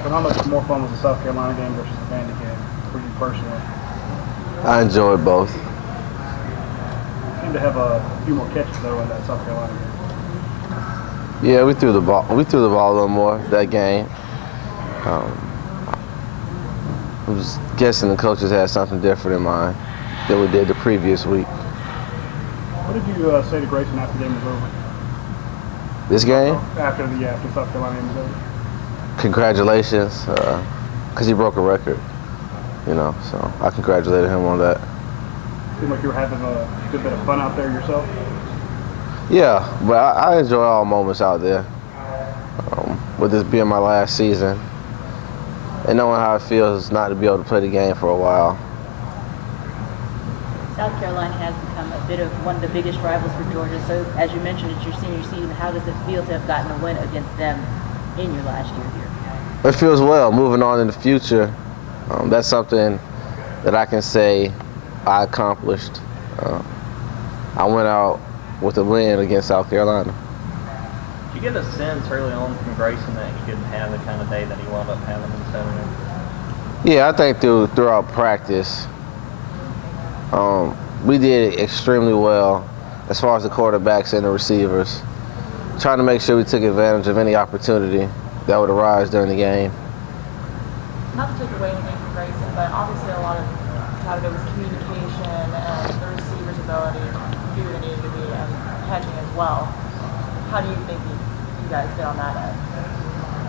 Michael, how much more fun was the South Carolina game versus the Vandy game for you personally? I enjoyed both. You seemed to have a few more catches though in that South Carolina game. Yeah, we threw the ball. We threw the ball a little more that game. I was guessing the coaches had something different in mind than we did the previous week. What did you say to Grayson after the game was over? This game? After South Carolina game was over. Congratulations, because he broke a record. You know, so I congratulated him on that. Seemed like you were having a good bit of fun out there yourself. Yeah, but I enjoy all moments out there. With this being my last season, and knowing how it feels not to be able to play the game for a while. South Carolina has become a bit of one of the biggest rivals for Georgia. So, as you mentioned, it's your senior season. How does it feel to have gotten a win against them in your last year here? It feels well. Moving on in the future, that's something that I can say I accomplished. I went out with a win against South Carolina. Did you get a sense early on from Grayson that he couldn't have the kind of day that he wound up having in Saturday? Yeah, I think throughout practice, we did extremely well as far as the quarterbacks and the receivers, trying to make sure we took advantage of any opportunity that would arise during the game. Not to take away anything from Grayson, but obviously a lot of Saturday was communication and the receiver's ability to do what they needed to be and catching as well. How do you think you guys did on that end?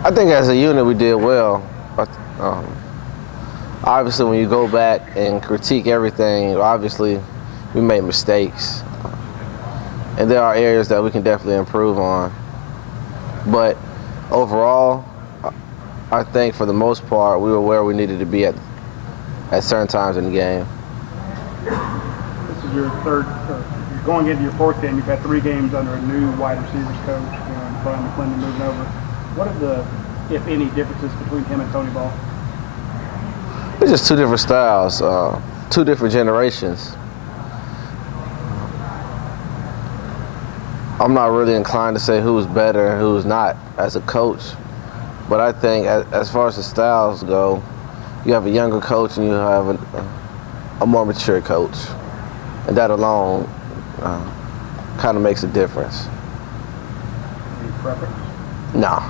I think as a unit we did well. Obviously, when you go back and critique everything, obviously we made mistakes. And there are areas that we can definitely improve on. But overall, I think for the most part, we were where we needed to be at certain times in the game. This is your third, you're going into your fourth game. You've had 3 games under a new wide receivers coach, Brian McClendon moving over. What are the, if any, differences between him and Tony Ball? It's just 2 different styles, 2 different generations. I'm not really inclined to say who's better and who's not as a coach, but I think as far as the styles go, you have a younger coach and you have a more mature coach, and that alone kind of makes a difference. Any preference? No.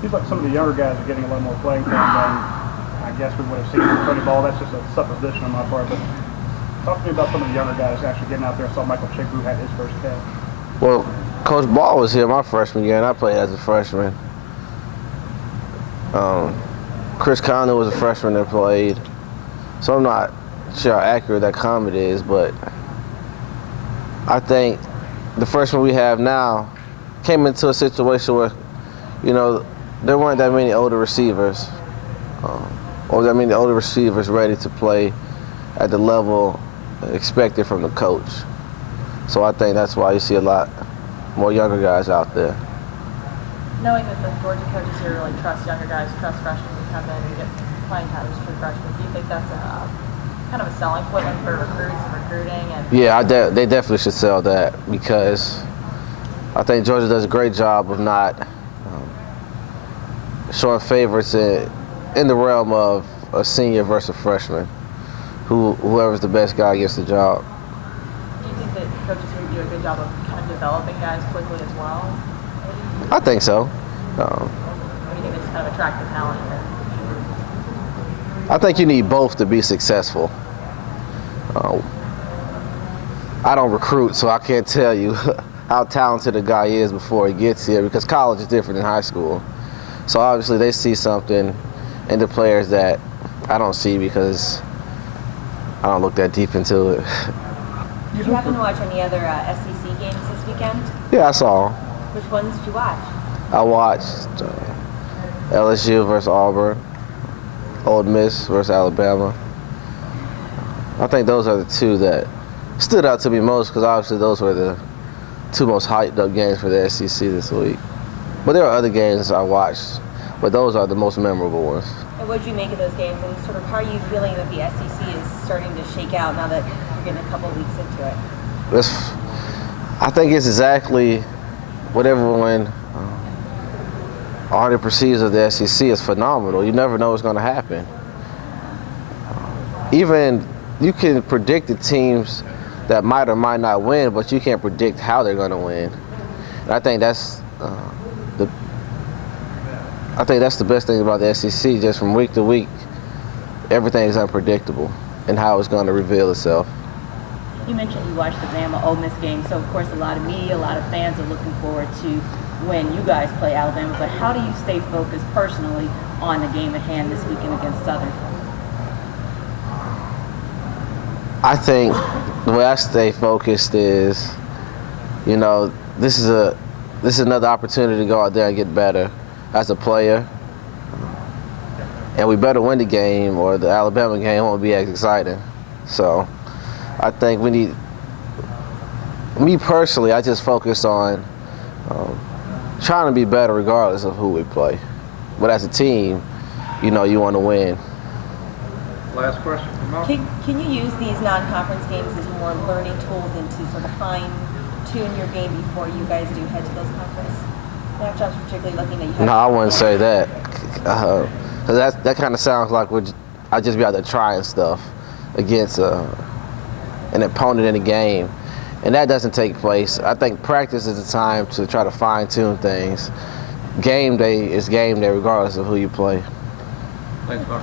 Seems like some of the younger guys are getting a lot more playing time than I guess we would have seen with Tony Ball. That's just a supposition on my part. But talk to me about some of the younger guys actually getting out there. I saw Michael Chigbu had his first catch. Well, Coach Ball was here my freshman year, and I played as a freshman. Chris Conner was a freshman that played. So I'm not sure how accurate that comment is, but I think the freshmen we have now came into a situation where, there weren't that many older receivers. Or that many older receivers ready to play at the level expected from the coach. So I think that's why you see a lot more younger guys out there. Knowing that the Georgia coaches here really trust younger guys, trust freshmen to come in and get playing time as true freshmen, do you think that's kind of a selling point for recruits and recruiting? Yeah, they definitely should sell that, because I think Georgia does a great job of not showing favorites in the realm of a senior versus a freshman. Whoever's the best guy gets the job. Do you think that coaches here do a good job of kind of developing guys quickly as well? I think so. Or do you think they just kind of attract the talent here? I think you need both to be successful. I don't recruit, so I can't tell you how talented a guy is before he gets here, because college is different than high school. So obviously they see something in the players that I don't see, because I don't look that deep into it. Did you happen to watch any other SEC games this weekend? Yeah, I saw them. Which ones did you watch? I watched LSU versus Auburn, Ole Miss versus Alabama. I think those are the 2 that stood out to me most, because obviously those were the 2 most hyped up games for the SEC this week. But there are other games I watched, but those are the most memorable ones. And what did you make of those games? And sort of how are you feeling that the SEC is starting to shake out now that you're getting a couple of weeks into it? I think it's exactly what everyone all the procedures of the SEC is phenomenal. You never know what's going to happen. Even you can predict the teams that might or might not win, but you can't predict how they're going to win. And I think that's the best thing about the SEC. Just from week to week, everything is unpredictable and how it's going to reveal itself. You mentioned you watched the Bama Ole Miss game, so of course a lot of media, a lot of fans are looking forward to when you guys play Alabama. But how do you stay focused personally on the game at hand this weekend against Southern? I think the way I stay focused is, this is another opportunity to go out there and get better as a player. And we better win the game, or the Alabama game won't be as exciting. So I think me personally, I just focus on trying to be better regardless of who we play. But as a team, you want to win. Last question from Mark. Can you use these non-conference games as more learning tools and to sort of fine-tune your game before you guys do head to those conference matchups, particularly looking at you have... No, I wouldn't say that. 'Cause that kind of sounds like I'd just be out there trying stuff against an opponent in a game. And that doesn't take place. I think practice is the time to try to fine-tune things. Game day is game day regardless of who you play. Thanks, Mark.